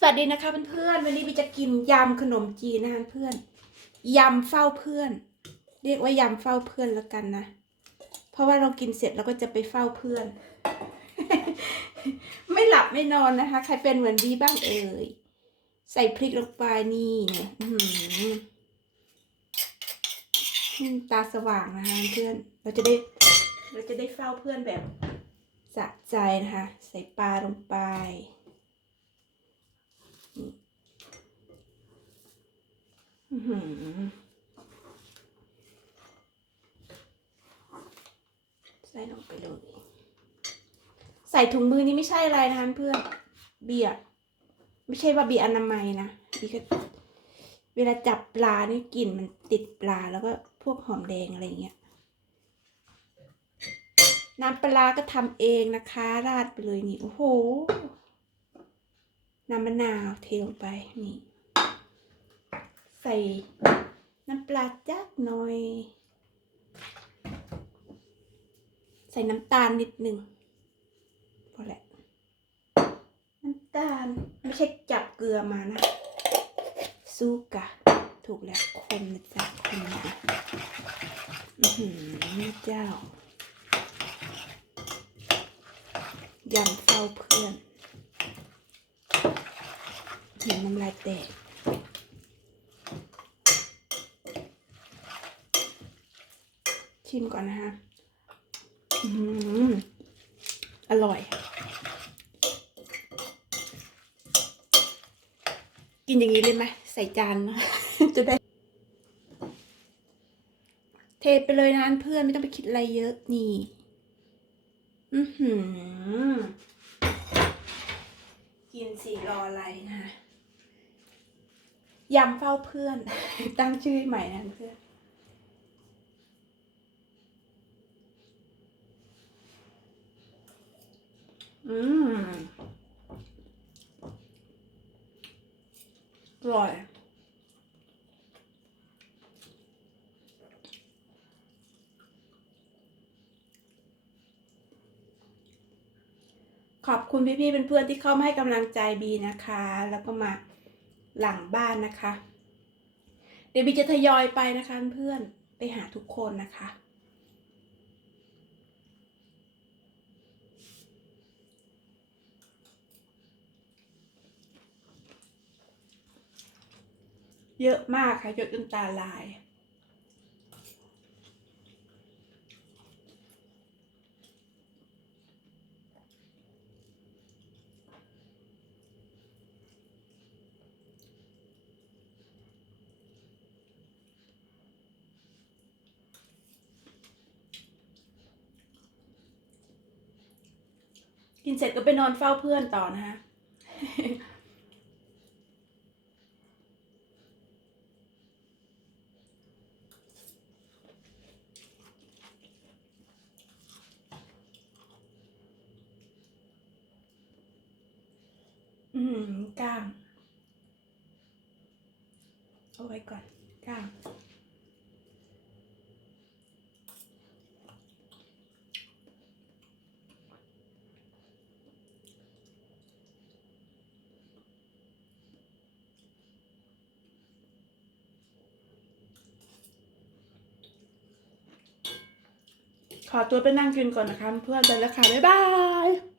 สวัสดีนะคะเพื่อนๆวันนี้บีจะกินยำขนมจีนนะคะเพื่อนยำเฝ้าเพื่อน เรียกว่ายำเฝ้าเพื่อนแล้วกันนะ เพราะว่าเรากินเสร็จเราก็จะไปเฝ้าเพื่อน ไม่หลับไม่นอนนะคะ ใครเป็นเหมือนดีบ้างเอ่ยใส่พริกลงไปนี่เนี่ยตาสว่างนะคะเพื่อนเราจะได้ เราจะได้เฝ้าเพื่อนแบบสะใจนะคะ ใส่ปลาลงไป ใส่ลงไปเลย ใส่ถุงมือนี่ไม่ใช่อะไรนะคะเพื่อนเบียร์ไม่ใช่ว่าเบียร์อนามัยนะบีก็เวลาจับปลานี่กลิ่นมันติดปลาแล้วก็พวกหอมแดงอะไรเงี้ยน้ำปลาร้าก็ทำเองนะคะ ราดไปเลยนี่ โอ้โห น้ำมะนาวเทลงไปนี่ ใส่น้ำปลาจักหน่อย ใส่น้ำตาลนิดหนึ่งพอแหละน้ำตาลไม่ใช่จับเกลือมานะซูกะถูกแล้วคนนะจ๊ะคนนะอือเจ้ายำเฝ้าเพื่อนเห็ นน้ำลายแตกชิมก่อนนะคะอืมอร่อย กินอย่างนี้เลยไหมใส่จานนะจะได้ เทไปเลยนะเพื่อนไม่ต้องไปคิดอะไรเยอะนี่ อือหือ กินสี่รออะไรนะ ยำเฝ้าเพื่อน ตั้งชื่อใหม่นะเพื่อนอืมอร่อยขอบคุณพี่ๆเป็นเพื่อนๆที่เข้ามาให้กำลังใจบีนะคะ แล้วก็มา หลังบ้านนะคะ เดี๋ยวบีจะทยอยไปนะคะเพื่อนไปหาทุกคนนะคะ เยอะมากค่ะเยอะจนตาลาย กินเสร็จก็ไปนอนเฝ้าเพื่อนต่อนะคะอืมก้ามเอาไว้ก่อนก้าม ขอตัวไปนั่งกินก่อนนะคะเพื่อนไปแล้วค่ะบ๊ายบาย